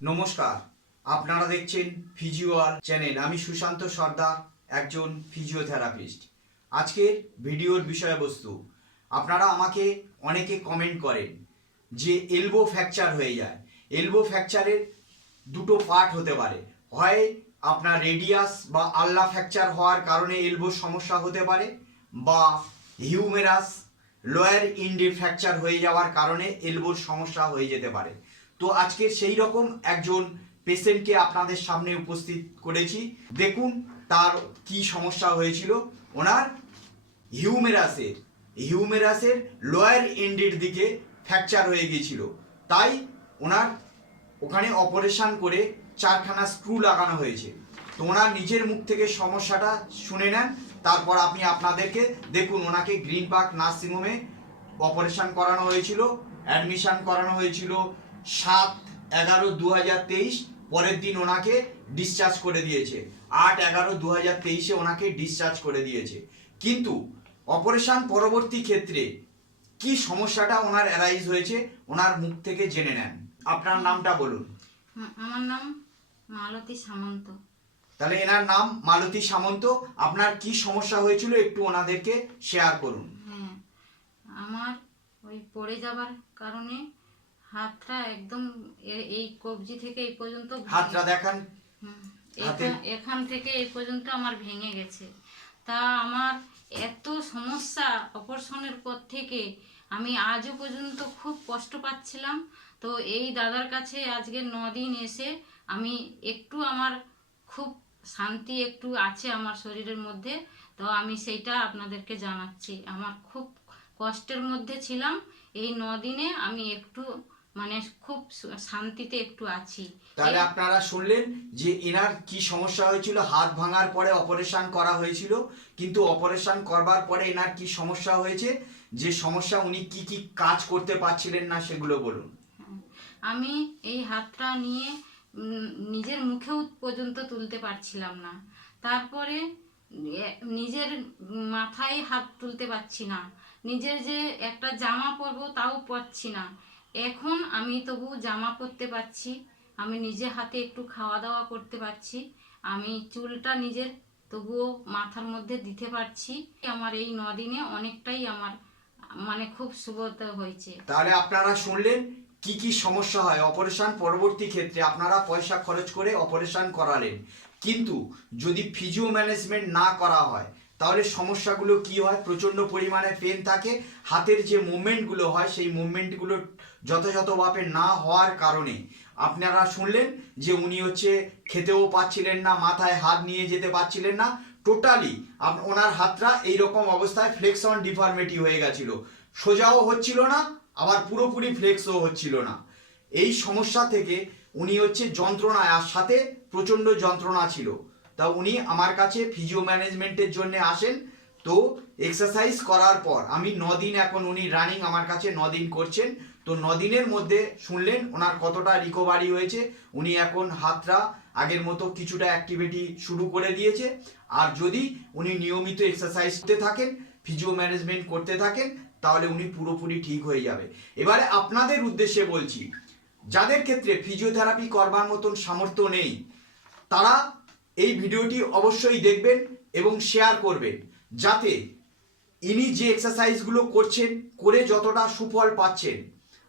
নমস্কার। আপনারা দেখছেন ফিজিওয়াল চ্যানেল। আমি সুশান্ত সর্দার, একজন ফিজিওথেরাপিস্ট আজকের ভিডিওর বিষয়বস্তু, আপনারা আমাকে অনেকে কমেন্ট করেন যে এলবো ফ্র্যাকচার হয়ে যায়। এলবো ফ্র্যাকচারের দুটো পার্ট হতে পারে। হয় আপনার রেডিয়াস বা আল্লা ফ্র্যাকচার হওয়ার কারণে এলবোর সমস্যা হতে পারে বা হিউমেরাস লোয়ার ইন্ডি ফ্র্যাকচার হয়ে যাওয়ার কারণে এলবোর সমস্যা হয়ে যেতে পারে। তো আজকের সেই রকম একজন পেশেন্টকে আপনাদের সামনে উপস্থিত করেছি। দেখুন তার কি সমস্যা হয়েছিল। ওনার হিউমেরাসের হিউমেরাসের লোয়ার এন্ডের দিকে ফ্র্যাকচার হয়ে গিয়েছিল। তাই ওনার ওখানে অপারেশন করে চারখানা স্ক্রু লাগানো হয়েছে। তো ওনার নিজের মুখ থেকে সমস্যাটা শুনে নেন। তারপর আপনি আপনাদেরকে দেখুন, ওনাকে গ্রিন পার্ক নার্সিংহোমে অপারেশন করানো হয়েছিল অ্যাডমিশন করানো হয়েছিল সাত এগারো দু হাজার তেইশ পরের দিন ওনাকে ডিসচার্জ করে দিয়েছে। আট এগারো দু হাজার তেইশে ওনাকে ডিসচার্জ করে দিয়েছে। কিন্তু অপারেশন পরবর্তী ক্ষেত্রে কি সমস্যাটা ওনার অ্যারাইজ হয়েছে ওনার মুখ থেকে জেনে নেন। আপনার নামটা বলুন। আমার নাম মালতী সামন্ত। তাহলে এনার নাম মালতী সামন্ত। আপনার কি সমস্যা হয়েছিল একটু ওনাদেরকে শেয়ার করুন। হ্যাঁ আমার ওই পড়ে যাবার কারণে হাতটা একদম এই কবজি থেকে এই পর্যন্ত হাতটা দেখান। এখান থেকে এই পর্যন্ত আমার ভেঙে গেছে। তা আমার এত সমস্যা অপারেশনের পর থেকে আমি আজও পর্যন্ত খুব কষ্ট পাচ্ছিলাম। তো এই দাদার কাছে আজকে দিন এসে আমি একটু আমার খুব শান্তি একটু আছে আমার শরীরের মধ্যে। তো আমি সেইটা আপনাদেরকে জানাচ্ছি। আমার খুব কষ্টের মধ্যে ছিলাম। এই দিনে আমি একটু মানে খুব শান্তিতে একটু আছি। তাহলে আপনারা শুনলেন যে এনার কি সমস্যা হয়েছিল হাত ভাঙার পরে অপারেশন করা হয়েছিল কিন্তু অপারেশন করবার পরে এনার কি সমস্যা হয়েছে যে সমস্যা উনি কি কি কাজ করতে পারছিলেন না সেগুলো বলুন। আমি এই হাতটা নিয়ে নিজের মুখেও পর্যন্ত তুলতে পারছিলাম না। তারপরে নিজের মাথায় হাত তুলতে পারছি না। নিজের যে একটা জামা পরবো তাও পরছি না। এখন আমি তবু জামা পরতে পারছি, আমি নিজে হাতে একটু খাওয়া দাওয়া করতে পারছি, আমি চুলটা নিজের তবুও মাথার মধ্যে দিতে পারছি। আমার এই নদিনে অনেকটাই আমার মানে খুব সুবিধা হয়েছে। তাহলে আপনারা শুনলেন কি কি সমস্যা হয় অপারেশন পরবর্তী ক্ষেত্রে আপনারা পয়সা খরচ করে অপারেশন করালেন। কিন্তু যদি ফিজিও ম্যানেজমেন্ট না করা হয়, তাহলে সমস্যাগুলো কি হয়? প্রচণ্ড পরিমাণে পেন থাকে। হাতের যে মুভমেন্টগুলো হয়, সেই মুভমেন্টগুলো যথাযথভাবে না হওয়ার কারণে। আপনারা শুনলেন যে উনি হচ্ছে খেতেও পাচ্ছিলেন না, মাথায় হাত নিয়ে যেতে পারছিলেন না। টোটালি ওনার হাতটা এইরকম অবস্থায় ফ্লেক্সন ডিফর্মিটি হয়ে গেছিল। সোজাও হচ্ছিল না, আবার পুরোপুরি ফ্লেক্সও হচ্ছিল না। এই সমস্যা থেকে উনি হচ্ছে যন্ত্রণায় আর সাথে প্রচণ্ড যন্ত্রণা ছিল। তা উনি আমার কাছে ফিজিও ম্যানেজমেন্টের জন্য আসেন। তো এক্সারসাইজ করার পর, আমি দিন এখন উনি রানিং আমার কাছে দিন করছেন। তো দিনের মধ্যে শুনলেন ওনার কতটা রিকভারি হয়েছে, উনি এখন হাতটা আগের মতো কিছুটা অ্যাক্টিভিটি শুরু করে দিয়েছে। আর যদি উনি নিয়মিত এক্সারসাইজ করতে থাকেন ফিজিও ম্যানেজমেন্ট করতে থাকেন, তাহলে উনি পুরোপুরি ঠিক হয়ে যাবে। এবারে আপনাদের উদ্দেশ্যে বলছি, যাদের ক্ষেত্রে ফিজিওথেরাপি করবার মতন সামর্থ্য নেই, তারা এই ভিডিওটি অবশ্যই দেখবেন এবং শেয়ার করবেন, যাতে ইনি যে এক্সারসাইজগুলো করছেন, করে যতটা সুফল পাচ্ছেন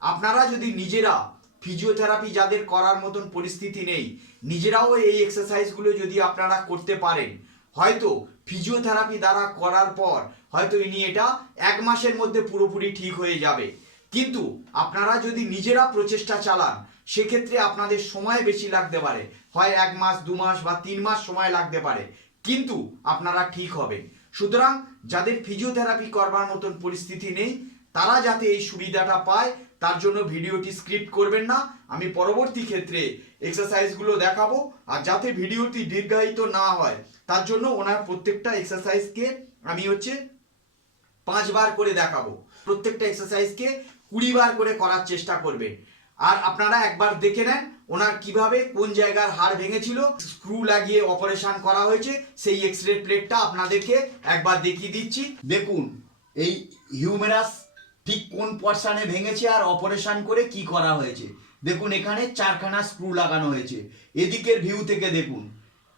আপনারা যদি নিজেরা ফিজিওথেরাপি যাদের করার মতন পরিস্থিতি নেই, নিজেরাও এই এক্সারসাইজগুলো যদি আপনারা করতে পারেন, হয়তো ফিজিওথেরাপি দ্বারা করার পর হয়তো ইনি এটা এক মাসের মধ্যে পুরোপুরি ঠিক হয়ে যাবে। কিন্তু আপনারা যদি নিজেরা প্রচেষ্টা চালান, সেক্ষেত্রে আপনাদের সময় বেশি লাগতে পারে। হয় এক মাস, দু মাস বা তিন মাস সময় লাগতে পারে। কিন্তু আপনারা ঠিক হবেন। সুতরাং যাদের ফিজিওথেরাপি করবার মতন পরিস্থিতি নেই, তারা যাতে এই সুবিধাটা পায় তার জন্য ভিডিওটি স্ক্রিপ্ট করবেন না। আমি পরবর্তী ক্ষেত্রে এক্সারসাইজগুলো দেখাবো আর যাতে ভিডিওটি দীর্ঘায়িত না হয়, তার জন্য ওনার প্রত্যেকটা এক্সারসাইজকে আমি হচ্ছে পাঁচবার করে দেখাবো। প্রত্যেকটা এক্সারসাইজকে কুড়ি বার করে করার চেষ্টা করবেন। আর আপনারা একবার দেখে নেন ওনার কীভাবে কোন জায়গার হাড় ভেঙেছিল স্ক্রু লাগিয়ে অপারেশন করা হয়েছে, সেই এক্স রে প্লেটটা আপনাদেরকে একবার দেখিয়ে দিচ্ছি। দেখুন, এই হিউমেরাস ঠিক কোন পর্সানে ভেঙেছে আর অপারেশন করে কি করা হয়েছে? দেখুন, এখানে চারখানা স্ক্রু লাগানো হয়েছে। এদিকের ভিউ থেকে দেখুন।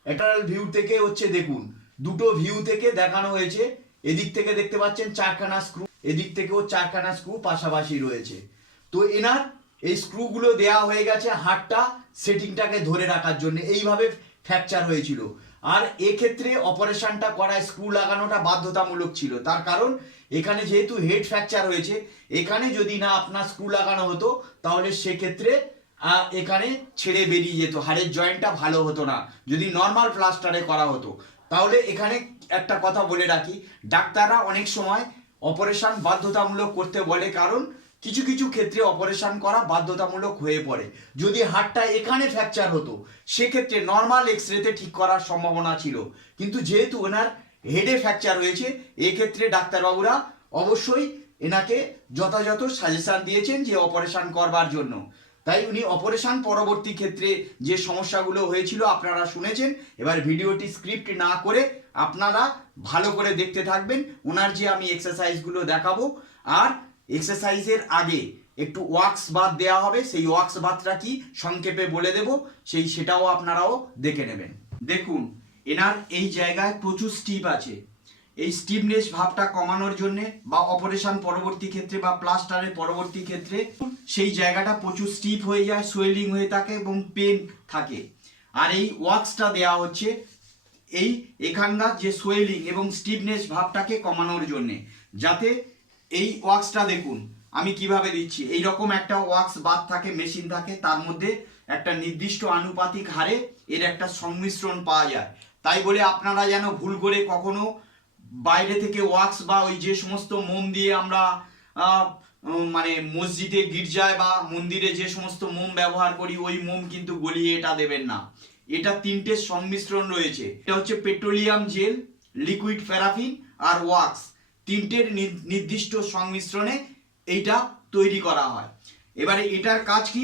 এটারাল ভিউ থেকে হচ্ছে দেখুন, দুটো ভিউ থেকে দেখানো হয়েছে। এদিক থেকে দেখতে পাচ্ছেন চারখানা স্ক্রু এদিক থেকেও চারখানা স্ক্রু পাশাপাশি রয়েছে। তো এনার এই স্ক্রুগুলো দেয়া হয়ে গেছে হাতটা সেটিংটাকে ধরে রাখার জন্য। এইভাবে ফ্র্যাকচার হয়েছিল। আর এক্ষেত্রে অপারেশনটা করায় স্ক্রু লাগানোটা বাধ্যতামূলক ছিল। তার কারণ, এখানে যেহেতু হেড ফ্র্যাকচার হয়েছে, এখানে যদি না আপনার স্ক্রু লাগানো হতো, তাহলে সেক্ষেত্রে এখানে ছেড়ে বেরিয়ে যেত, হাড়ের জয়েন্টটা ভালো হতো না, যদি নর্মাল প্লাস্টারে করা হতো। তাহলে এখানে একটা কথা বলে রাখি, ডাক্তাররা অনেক সময় অপারেশন বাধ্যতামূলক করতে বলে, কারণ কিছু কিছু ক্ষেত্রে অপারেশন করা বাধ্যতামূলক হয়ে পড়ে। যদি হাড়টা এখানে ফ্র্যাকচার হতো, সেক্ষেত্রে নর্মাল এক্স রেতে ঠিক করার সম্ভাবনা ছিল। কিন্তু যেহেতু ওনার হেডে ফ্র্যাকচার হয়েছে, এক্ষেত্রে ডাক্তারবাবুরা অবশ্যই এনাকে যথাযথ সাজেশন দিয়েছেন যে অপারেশন করবার জন্য। তাই উনি অপারেশন পরবর্তী ক্ষেত্রে যে সমস্যাগুলো হয়েছিল আপনারা শুনেছেন, এবার ভিডিওটি স্ক্রিপ্ট না করে আপনারা ভালো করে দেখতে থাকবেন, ওনার যে আমি এক্সারসাইজগুলো দেখাবো। আর এক্সারসাইজের আগে একটু ওয়াক্স বাদ দেওয়া হবে, সেই ওয়াক্স বাদটা কি? সংক্ষেপে বলে দেব, সেই সেটাও আপনারাও দেখে নেবেন। দেখুন, এনার এই জায়গায় প্রচুর স্টিপ আছে। এই স্টিফনেস ভাবটা কমানোর জন্য বা অপারেশন পরবর্তী ক্ষেত্রে বা প্লাস্টারের পরবর্তী ক্ষেত্রে সেই জায়গাটা প্রচুর স্টিপ হয়ে যায় সোয়েলিং হয়ে থাকে এবং পেন থাকে। আর এই ওয়াক্সটা দেওয়া হচ্ছে এই এখানকার যে সোয়েলিং এবং স্টিফনেস ভাবটাকে কমানোর জন্যে, যাতে এই ওয়াক্সটা দেখুন, আমি কীভাবে দিচ্ছি। এই রকম একটা ওয়াক্স বাদ থাকে, মেশিন থাকে, তার মধ্যে একটা নির্দিষ্ট আনুপাতিক হারে এর একটা সংমিশ্রণ পাওয়া যায়। তাই বলে আপনারা যেন ভুল করে কখনো বাইরে থেকে ওয়াক্স বা ওই যে সমস্ত মোম দিয়ে আমরা মানে মসজিদে গির্জায় বা মন্দিরে যে সমস্ত মোম ব্যবহার করি, ওই মোম কিন্তু গলিয়ে এটা দেবেন না। এটা তিনটে সংমিশ্রণ রয়েছে। এটা হচ্ছে পেট্রোলিয়াম জেল, লিকুইড প্যারাফিন আর ওয়াক্স। তিনটের নির্দিষ্ট সংমিশ্রণে এইটা তৈরি করা হয়। এবারে এটার কাজ কি?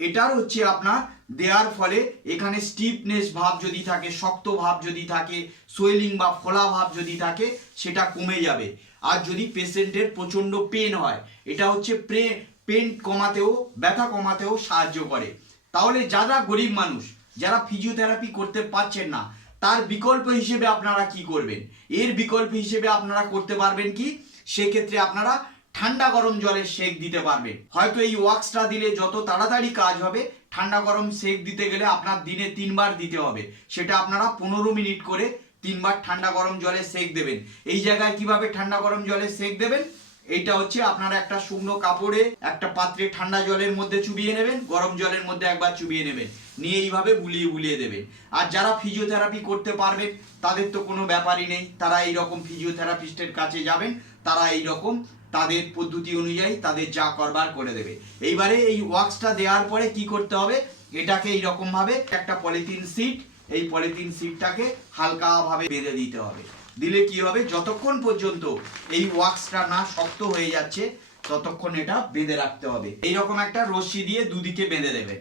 এটার হচ্ছে আপনার, দেওয়ার ফলে এখানে স্টিফনেস ভাব যদি থাকে, শক্ত ভাব যদি থাকে সোয়েলিং বা ফোলা ভাব যদি থাকে, সেটা কমে যাবে। আর যদি পেশেন্টের প্রচণ্ড পেন হয়, এটা হচ্ছে প্রে পেন কমাতেও, ব্যথা কমাতেও সাহায্য করে। তাহলে যারা গরিব মানুষ, যারা ফিজিওথেরাপি করতে পারছেন না তার বিকল্প হিসেবে আপনারা কি করবেন? এর বিকল্প হিসেবে আপনারা করতে পারবেন কি? সেক্ষেত্রে আপনারা ঠান্ডা গরম জলের সেক দিতে পারবেন। হয়তো এই ওয়াক্সটা দিলে যত তাড়াতাড়ি কাজ হবে, ঠান্ডা গরম সেক দিতে গেলে আপনার দিনে তিনবার দিতে হবে। সেটা আপনারা পনেরো মিনিট করে তিনবার ঠান্ডা গরম জলে সেক দেবেন। এই জায়গায় কীভাবে ঠান্ডা গরম জলে সেক দেবেন? এইটা হচ্ছে আপনারা একটা শুকনো কাপড়ে একটা পাত্রে ঠান্ডা জলের মধ্যে চুবিয়ে নেবেন, গরম জলের মধ্যে একবার চুবিয়ে নেবেন। নিয়ে এইভাবে বুলিয়ে বুলিয়ে দেবেন। আর যারা ফিজিওথেরাপি করতে পারবেন, তাদের তো কোনো ব্যাপারই নেই। তারা এই রকম ফিজিওথেরাপিস্টের কাছে যাবেন, তারা এই রকম তাদের পদ্ধতি অনুযায়ী তাদের যা করবার করে দেবে। এইবারে এই ওয়াক্সটা দেওয়ার পরে কি করতে হবে? এটাকে এইরকম ভাবে একটা পলিথিন সিট, এই পলিথিন সিটটাকে হালকাভাবে বেঁধে দিতে হবে। দিলে কি হবে? যতক্ষণ পর্যন্ত এই ওয়াক্সটা না শক্ত হয়ে যাচ্ছে, ততক্ষণ এটা বেঁধে রাখতে হবে। এই রকম একটা রশ্মি দিয়ে দুদিকে বেঁধে দেবেন।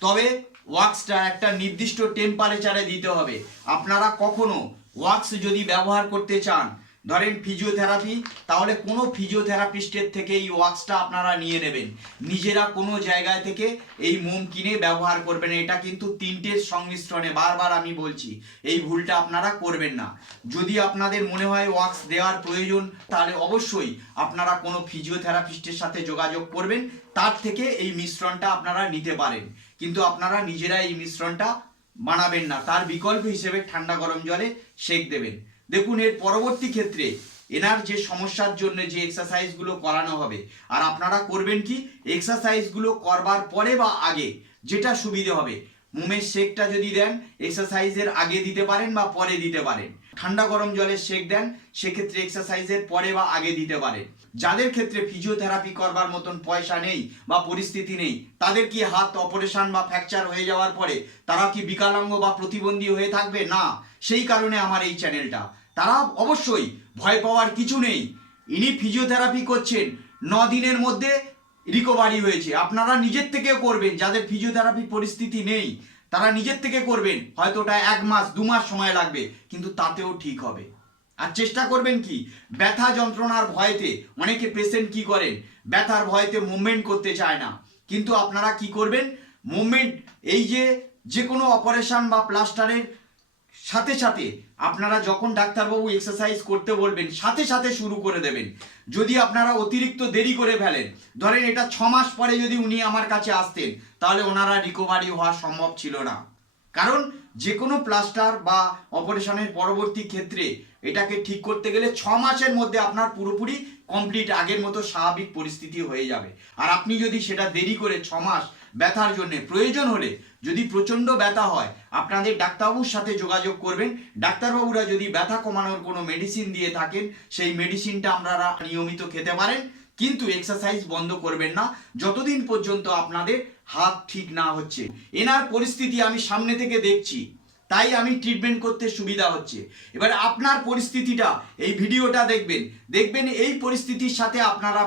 তবে ওয়াক্সটা একটা নির্দিষ্ট টেম্পারেচারে দিতে হবে। আপনারা কখনো ওয়াক্স যদি ব্যবহার করতে চান ধরেন ফিজিওথেরাপি তাহলে কোনো ফিজিওথেরাপিস্টের থেকে এই ওয়াক্সটা আপনারা নিয়ে নেবেন। নিজেরা কোনো জায়গায় থেকে এই মোম কিনে ব্যবহার করবেন। এটা কিন্তু তিনটের সংমিশ্রণে বারবার আমি বলছি, এই ভুলটা আপনারা করবেন না। যদি আপনাদের মনে হয় ওয়াক্স দেওয়ার প্রয়োজন, তাহলে অবশ্যই আপনারা কোনো ফিজিওথেরাপিস্টের সাথে যোগাযোগ করবেন। তার থেকে এই মিশ্রণটা আপনারা নিতে পারেন। কিন্তু আপনারা নিজেরা এই মিশ্রণটা বানাবেন না। তার বিকল্প হিসেবে ঠান্ডা গরম জলে সেক দেবেন। দেখুন, এর পরবর্তী ক্ষেত্রে এনার যে সমস্যার জন্য যে এক্সারসাইজগুলো করানো হবে, আর আপনারা করবেন কি? এক্সারসাইজগুলো করবার পরে বা আগে যেটা সুবিধে হবে, মোমের শেকটা যদি দেন এক্সারসাইজের আগে দিতে পারেন বা পরে দিতে পারেন। ঠান্ডা গরম জলের শেক দেন, সেক্ষেত্রে এক্সারসাইজের পরে বা আগে দিতে পারেন। যাদের ক্ষেত্রে ফিজিওথেরাপি করবার মতন পয়সা নেই বা পরিস্থিতি নেই, তাদের কি হাত অপারেশন বা ফ্র্যাকচার হয়ে যাওয়ার পরে তারা কি বিকলাঙ্গ বা প্রতিবন্ধী হয়ে থাকবে? না। সেই কারণে আমার এই চ্যানেলটা তারা অবশ্যই ভয় পাওয়ার কিছু নেই। ইনি ফিজিওথেরাপি করছেন। ন দিনের মধ্যে রিকভারি হয়েছে। আপনারা নিজের থেকেও করবেন, যাদের ফিজিওথেরাপি পরিস্থিতি নেই, তারা নিজের থেকে করবেন। হয়তো ওটা এক মাস, দু মাস সময় লাগবে, কিন্তু তাতেও ঠিক হবে। আর চেষ্টা করবেন কি, ব্যথা যন্ত্রণার ভয়েতে অনেকে পেশেন্ট কি করেন? ব্যথার ভয়েতে মুভমেন্ট করতে চায় না। কিন্তু আপনারা কি করবেন? মুভমেন্ট এই যে যে কোনো অপারেশন বা প্লাস্টারের সাথে সাথে আপনারা যখন ডাক্তারবাবু এক্সারসাইজ করতে বলবেন, সাথে সাথে শুরু করে দেবেন। যদি আপনারা অতিরিক্ত দেরি করে ফেলেন, ধরেন এটা ছ মাস পরে যদি উনি আমার কাছে আসতেন, তাহলে ওনারা রিকভারি হওয়া সম্ভব ছিল না। কারণ যে কোনো প্লাস্টার বা অপারেশনের পরবর্তী ক্ষেত্রে এটাকে ঠিক করতে গেলে ছ মাসের মধ্যে আপনার পুরোপুরি কমপ্লিট আগের মতো স্বাভাবিক পরিস্থিতি হয়ে যাবে। আর আপনি যদি সেটা দেরি করে ছ মাস ব্যথার জন্য প্রয়োজন হলে যদি প্রচণ্ড ব্যথা হয়, আপনাদের ডাক্তারবাবুর সাথে যোগাযোগ করবেন। ডাক্তারবাবুরা যদি ব্যথা কমানোর কোনো মেডিসিন দিয়ে থাকেন, সেই মেডিসিনটা আপনারা নিয়মিত খেতে পারেন। কিন্তু এক্সারসাইজ বন্ধ করবেন না। যতদিন পর্যন্ত আপনাদের হাত ঠিক না হচ্ছে। এনার পরিস্থিতি আমি সামনে থেকে দেখছি। তাই আমি ট্রিটমেন্ট করতে সুবিধা হচ্ছে। এবার আপনার পরিস্থিতিটা, এই ভিডিওটা দেখবেন। দেখবেন এই পরিস্থিতির সাথে আপনারা,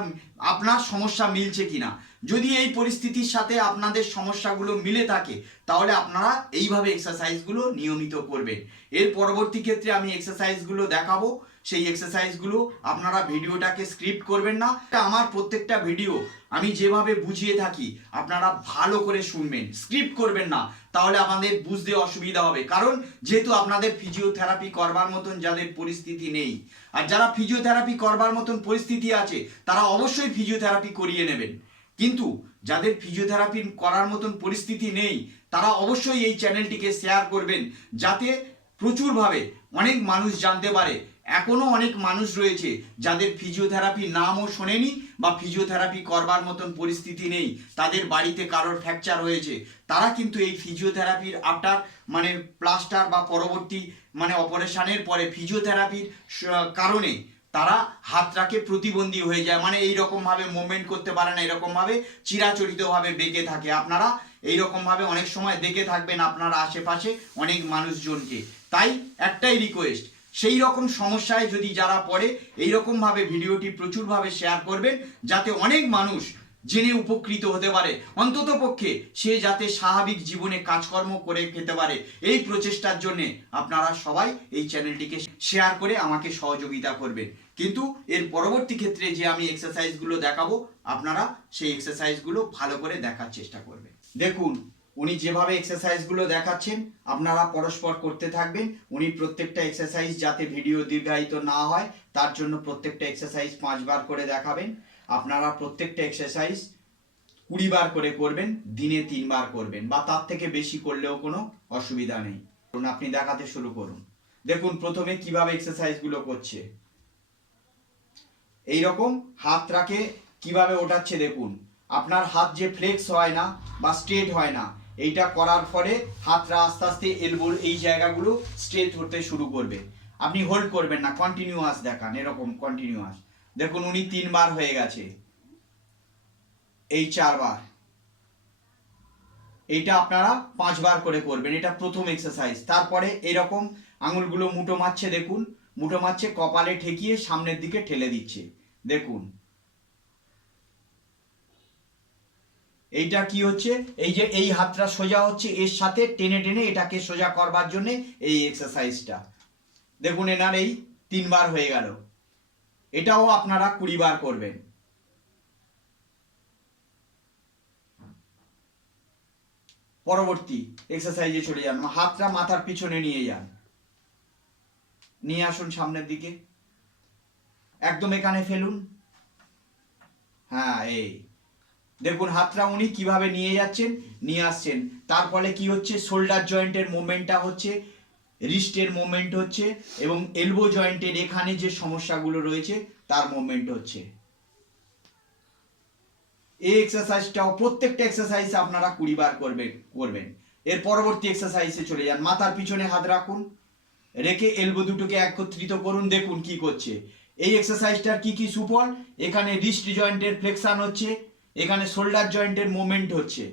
আপনার সমস্যা মিলছে কিনা। যদি এই পরিস্থিতির সাথে আপনাদের সমস্যাগুলো মিলে থাকে, তাহলে আপনারা এইভাবে এক্সারসাইজগুলো নিয়মিত করবেন। এর পরবর্তী ক্ষেত্রে আমি এক্সারসাইজগুলো দেখাবো। সেই এক্সারসাইজগুলো আপনারা ভিডিওটাকে স্ক্রিপ্ট করবেন না। আমার প্রত্যেকটা ভিডিও আমি যেভাবে বুঝিয়ে থাকি, আপনারা ভালো করে শুনবেন। স্ক্রিপ্ট করবেন না, তাহলে আমাদের বুঝতে অসুবিধা হবে। কারণ যেহেতু আপনাদের ফিজিওথেরাপি করবার মতন যাদের পরিস্থিতি নেই, আর যারা ফিজিওথেরাপি করবার মতন পরিস্থিতি আছে, তারা অবশ্যই ফিজিওথেরাপি করিয়ে নেবেন। কিন্তু যাদের ফিজিওথেরাপি করার মতন পরিস্থিতি নেই, তারা অবশ্যই এই চ্যানেলটিকে শেয়ার করবেন, যাতে প্রচুরভাবে অনেক মানুষ জানতে পারে এখনও অনেক মানুষ রয়েছে যাদের ফিজিওথেরাপি নামও শোনেনি বা ফিজিওথেরাপি করবার মতন পরিস্থিতি নেই। তাদের বাড়িতে কারোর ফ্র্যাকচার হয়েছে। তারা কিন্তু এই ফিজিওথেরাপির আফটার মানে প্লাস্টার বা পরবর্তী মানে অপারেশানের পরে ফিজিওথেরাপির কারণে তারা হাতটাকে প্রতিবন্ধী হয়ে যায়। মানে এই রকম ভাবে মুভমেন্ট করতে পারে না এরকমভাবে চিরাচরিতভাবে চিরাচরিত বেঁকে থাকে। আপনারা এই রকম ভাবে অনেক সময় দেখে থাকবেন আপনার আশেপাশে অনেক মানুষজনকে। তাই একটাই রিকোয়েস্ট সেই রকম সমস্যায় যদি যারা পড়ে এই রকম ভাবে ভিডিওটি প্রচুরভাবে শেয়ার করবেন, যাতে অনেক মানুষ জেনে উপকৃত হতে পারে। অন্তত পক্ষে সে যাতে স্বাভাবিক জীবনে কাজকর্ম করে খেতে পারে। এই প্রচেষ্টার জন্য আপনারা সবাই এই চ্যানেলটিকে শেয়ার করে আমাকে সহযোগিতা করবেন। কিন্তু এর পরবর্তী ক্ষেত্রে যে আমি এক্সারসাইজগুলো দেখাবো, আপনারা সেই এক্সারসাইজগুলো ভালো করে দেখার চেষ্টা করবেন। দেখুন উনি যেভাবে এক্সারসাইজগুলো দেখাচ্ছেন, আপনারা পরস্পর করতে থাকবেন। উনি প্রত্যেকটা এক্সারসাইজ যাতে ভিডিও দীর্ঘায়িত না হয়, তার জন্য প্রত্যেকটা এক্সারসাইজ পাঁচবার করে দেখাবেন। আপনারা প্রত্যেকটা এক্সারসাইজ কুড়ি বার করে করবেন, দিনে তিনবার করবেন, বা তার থেকে বেশি করলেও কোনো অসুবিধা নেই। ধরুন আপনি দেখাতে শুরু করুন। দেখুন, প্রথমে কীভাবে এক্সারসাইজগুলো করছে। এই রকম রাখে কীভাবে ওঠাচ্ছে দেখুন। আপনার হাত যে ফ্লেক্স হয় না, বা স্ট্রেট হয় না এইটা করার পরে হাতটা আস্তে আস্তে এলবোর এই জায়গাগুলো স্ট্রেট হতে শুরু করবে। আপনি হোল্ড করবেন না কন্টিনিউয়াস দেখান, এরকম কন্টিনিউয়াস দেখুন, উনি তিনবার হয়ে গেছে। এই চারবার। এইটা আপনারা পাঁচবার করে করবেন, এটা প্রথম এক্সারসাইজ তারপরে এরকম আঙুলগুলো মুঠো মারছে, দেখুন, মুঠো মারছে, কপালে ঠেকিয়ে সামনের দিকে ঠেলে দিচ্ছে। দেখুন এইটা কি হচ্ছে? এই যে এই হাতটা সোজা হচ্ছে, এর সাথে টেনে টেনে এটাকে সোজা করবার জন্য এই এক্সারসাইজটা দেখুন, এনার এই তিনবার হয়ে গেল। এটাও আপনারা কুড়ি বার করবেন। পরবর্তী এক্সারসাইজে চলে যান। হাতটা মাথার পিছনে নিয়ে যান। নিয়ে আসুন সামনের দিকে। একদম এখানে ফেলুন। হ্যাঁ এই। দেখুন হাতটা উনি কীভাবে নিয়ে যাচ্ছেন, নিয়ে আসছেন। তার ফলে কি হচ্ছে? শোল্ডার জয়েন্টের মুভমেন্টটা হচ্ছে, রিস্টের মুভমেন্ট হচ্ছে এবং এলবো জয়েন্টের এখানে যে সমস্যাগুলো রয়েছে, তার মুভমেন্ট হচ্ছে। এই এক্সারসাইজটাও প্রত্যেকটা এক্সারসাইজ আপনারা কুড়ি বার করবেন করবেন। এর পরবর্তী এক্সারসাইজে চলে যান। মাথার পিছনে হাত রাখুন, রেখে এলবো দুটোকে একত্রিত করুন, দেখুন কি করছে। এই এক্সারসাইজটার কি কি সুফল? এখানে রিস্ট জয়েন্টের ফ্লেকশন হচ্ছে এখানে শোল্ডার জয়েন্টের মুভমেন্ট হচ্ছে।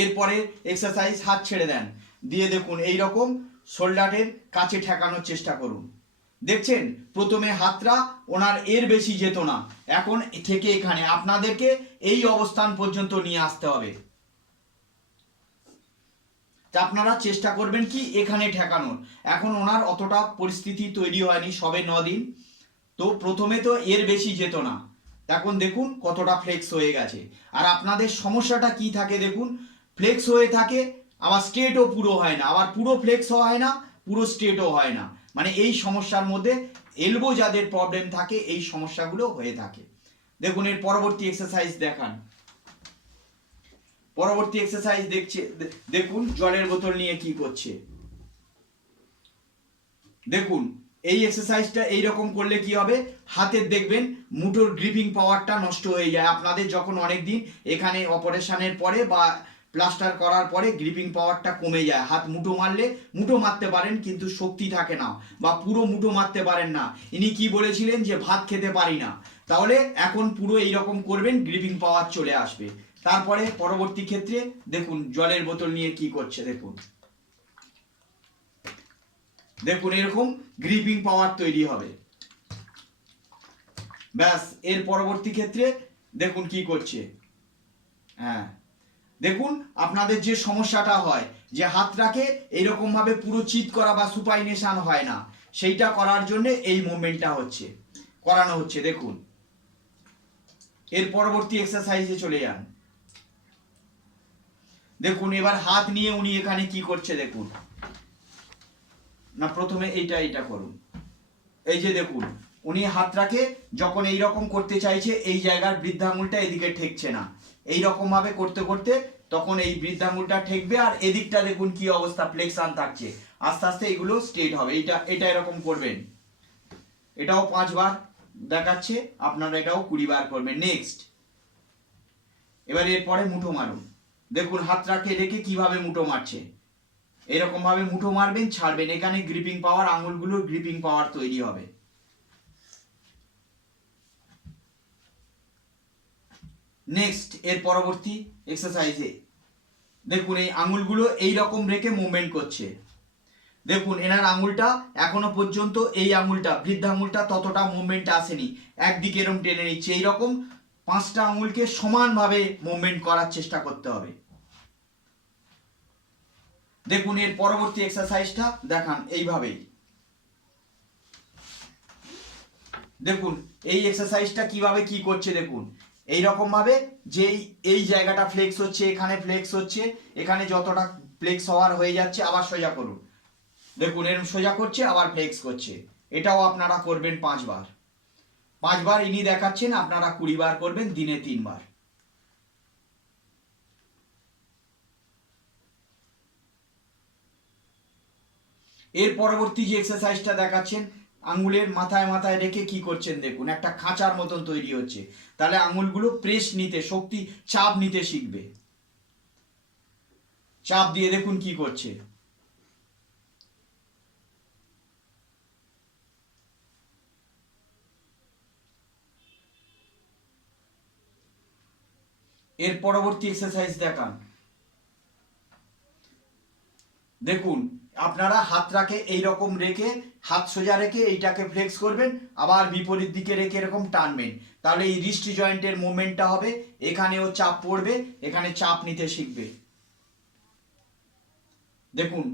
এরপরে এক্সারসাইজ হাত ছেড়ে দেন। দিয়ে দেখুন এই রকম শোল্ডারের কাছে ঠেকানোর চেষ্টা করুন। দেখছেন? প্রথমে হাতটা ওনার এর বেশি যেত না। এখন থেকে এখানে আপনাদেরকে এই অবস্থান পর্যন্ত নিয়ে আসতে হবে। তা আপনারা চেষ্টা করবেন কি এখানে ঠেকানোর। এখন ওনার অতটা পরিস্থিতি তৈরি হয়নি সবে ন দিন তো প্রথমে তো এর বেশি যেত না। এখন দেখুন কতটা ফ্লেক্স হয়ে গেছে। আর আপনাদের সমস্যাটা কি থাকে দেখুন? ফ্লেক্স হয়ে থাকে, আবার স্ট্রেটও পুরো হয় না। আবার পুরো ফ্লেক্স হয় না, পুরো স্ট্রেটও হয় না। মানে এই সমস্যার মধ্যে এলবো যাদের প্রবলেম থাকে, এই সমস্যাগুলো হয়ে থাকে। দেখুন এর পরবর্তী এক্সারসাইজ দেখান। পরবর্তী এক্সারসাইজ দেখছে দেখুন জলের বোতল নিয়ে কি করছে। দেখুন, এই এক্সারসাইজটা এই রকম করলে কি হবে? হাতের দেখবেন মুঠোর গ্রিপিং পাওয়ারটা নষ্ট হয়ে যায়। আপনাদের যখন অনেক দিন এখানে অপারেশনের পরে বা প্লাস্টার করার পরে গ্রিপিং পাওয়ারটা কমে যায়। হাত মুঠো মারলে, মুঠো মারতে পারেন কিন্তু শক্তি থাকে না বা পুরো মুঠো মারতে পারেন না। ইনি কি বলেছিলেন যে, ভাত খেতে পারি না। তাহলে এখন পুরো এই রকম করবেন গ্রিপিং পাওয়ার চলে আসবে। তারপরে পরবর্তী ক্ষেত্রে দেখুন, জলের বোতল নিয়ে কি করছে, দেখুন। দেখুন, এরকম গ্রিপিং পাওয়ার তৈরি হবে। ব্যাস, এর পরবর্তী ক্ষেত্রে দেখুন কি করছে। হ্যাঁ দেখুন, আপনাদের যে সমস্যাটা হয়, যে হাতটাকে এইরকম ভাবে পুরো চিৎ করা বা সুপাইনেশন হয় না, সেইটা করার জন্য এই মুভমেন্টটা হচ্ছে, করানো হচ্ছে, দেখুন। এর পরবর্তী এক্সারসাইজে চলে যান। দেখুন, এবার হাত নিয়ে উনি এখানে কি করছে দেখুন। না, প্রথমে এইটা এইটা করুন। এই যে দেখুন, উনি হাতটাকে যখন এই রকম করতে চাইছে, এই জায়গার বৃদ্ধাঙ্গুলটা এদিকে ঠেকছে না। এই রকম ভাবে করতে করতে তখন এই বৃদ্ধাঙ্গুলটা ঠেকবে আর এদিকটা দেখুন কি অবস্থা ফ্লেক্সান থাকছে। আস্তে আস্তে এগুলো স্ট্রেট হবে। এটা এটা এরকম করবেন। এটাও পাঁচবার দেখাচ্ছে, আপনারা এটাও কুড়ি বার করবেন। নেক্সট। এবার এরপরে মুঠো মারুন। দেখুন হাতটাকে রেখে কীভাবে মুঠো মারছে। এরকম ভাবে মুঠো মারবেন, ছাড়বেন। এখানে গ্রিপিং পাওয়ার আঙুলগুলোর গ্রিপিং পাওয়ার তৈরি হবে। নেক্সট এর পরবর্তী এক্সারসাইজে দেখুন, এই আঙুলগুলো এই রকম রেখে মুভমেন্ট করছে। দেখুন, এনার আঙুলটা এখনও পর্যন্ত এই আঙুলটা, বৃদ্ধ আঙুলটা ততটা মুভমেন্ট আসেনি। একদিকে এরকম টেনে নিচ্ছে। এইরকম পাঁচটা আঙুলকে সমানভাবে মুভমেন্ট করার চেষ্টা করতে হবে। দেখুন এর পরবর্তী এক্সারসাইজটা দেখান এইভাবেই। দেখুন, এই এক্সারসাইজটা কীভাবে কি করছে দেখুন। এই রকম ভাবে যে এই- জায়গাটা ফ্লেক্স হচ্ছে, এখানে ফ্লেক্স হচ্ছে, এখানে যতটা ফ্লেক্স হওয়ার হয়ে যাচ্ছে, আবার সোজা করুন। দেখুন এরকম সোজা করছে, আবার ফ্লেক্স করছে। এটাও আপনারা করবেন পাঁচবার। পাঁচবার ইনি দেখাচ্ছেন, আপনারা কুড়ি বার করবেন, দিনে তিনবার। এর পরবর্তী যে এক্সারসাইজটা দেখাচ্ছেন আঙ্গুলের মাথায় মাথায় রেখে কি করছেন দেখুন, একটা খাঁচার মতন তৈরি হচ্ছে। তাহলে আঙ্গুলগুলো প্রেস নিতে, শক্তি চাপ নিতে শিখবে। চাপ দিয়ে দেখুন কি করছে। এর পরবর্তী এক্সারসাইজ দেখান। দেখুন আপনারা হাতটাকে এই রকম রেখে, হাত সোজা রেখে এইটাকে ফ্লেক্স করবেন, আবার বিপরীত দিকে রেখে এরকম টানবেন। তাহলে এই রিস্ট জয়েন্টের মুভমেন্টটা হবে, এখানেও চাপ পড়বে, এখানে চাপ নিতে শিখবে। দেখুন।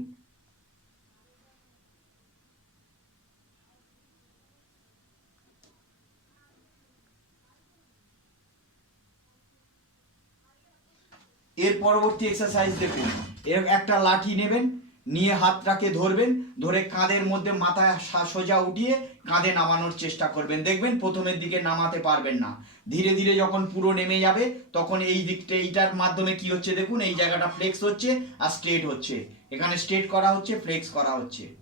এর পরবর্তী এক্সারসাইজ দেখুন। এর একটা লাঠি নেবেন নিয়ে হাতটাকে ধরবেন, ধরে কাঁধের মধ্যে মাথায় সোজা উঠিয়ে কাঁধে নামানোর চেষ্টা করবেন। দেখবেন প্রথমের দিকে নামাতে পারবেন না। ধীরে ধীরে যখন পুরো নেমে যাবে, তখন এই দিকটা, এইটার মাধ্যমে কি হচ্ছে দেখুন, এই জায়গাটা ফ্লেক্স হচ্ছে আর স্ট্রেট হচ্ছে। এখানে স্ট্রেট করা হচ্ছে ফ্লেক্স করা হচ্ছে।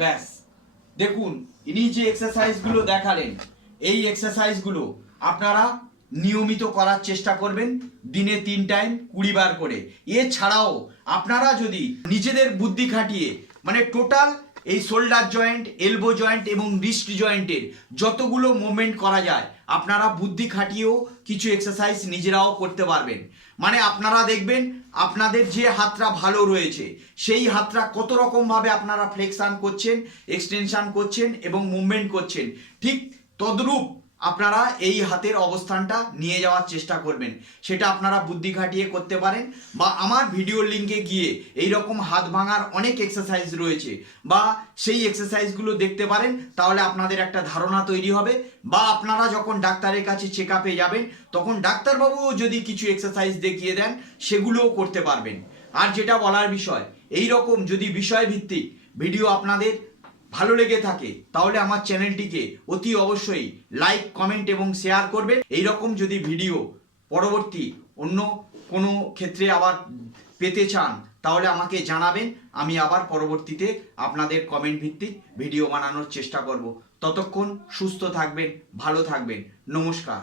ব্যাস। দেখুন, ইনি যে এক্সারসাইজগুলো দেখালেন, এই এক্সারসাইজগুলো আপনারা নিয়মিত করার চেষ্টা করবেন, দিনে তিন টাইম কুড়ি বার করে। এছাড়াও আপনারা যদি নিজেদের বুদ্ধি খাটিয়ে মানে টোটাল এই শোল্ডার জয়েন্ট এলবো জয়েন্ট এবং রিস্ট জয়েন্টের যতগুলো মুভমেন্ট করা যায়, আপনারা বুদ্ধি খাটিয়েও কিছু এক্সারসাইজ নিজেরাও করতে পারবেন। মানে আপনারা দেখবেন, আপনাদের যে হাতটা ভালো রয়েছে, সেই হাতটা কত রকমভাবে আপনারা ফ্লেক্সান করছেন এক্সটেনশান করছেন এবং মুভমেন্ট করছেন। ঠিক তদ্রূপ আপনারা এই হাতের অবস্থানটা নিয়ে যাওয়ার চেষ্টা করবেন। সেটা আপনারা বুদ্ধি খাটিয়ে করতে পারেন বা আমার ভিডিও লিঙ্কে গিয়ে এই রকম হাত ভাঙার অনেক এক্সারসাইজ রয়েছে বা সেই এক্সারসাইজগুলো দেখতে পারেন, তাহলে আপনাদের একটা ধারণা তৈরি হবে বা আপনারা যখন ডাক্তারের কাছে চেক আপে যাবেন, তখন ডাক্তারবাবুও যদি কিছু এক্সারসাইজ দেখিয়ে দেন, সেগুলোও করতে পারবেন। আর যেটা বলার বিষয় এই রকম যদি বিষয় ভিত্তিক ভিডিও আপনাদের ভালো লেগে থাকে, তাহলে আমার চ্যানেলটিকে অতি অবশ্যই লাইক কমেন্ট এবং শেয়ার করবেন। এই রকম যদি ভিডিও পরবর্তী অন্য কোনো ক্ষেত্রে আবার পেতে চান, তাহলে আমাকে জানাবেন। আমি আবার পরবর্তীতে আপনাদের কমেন্ট ভিত্তিক ভিডিও বানানোর চেষ্টা করব। ততক্ষণ সুস্থ থাকবেন, ভালো থাকবেন। নমস্কার।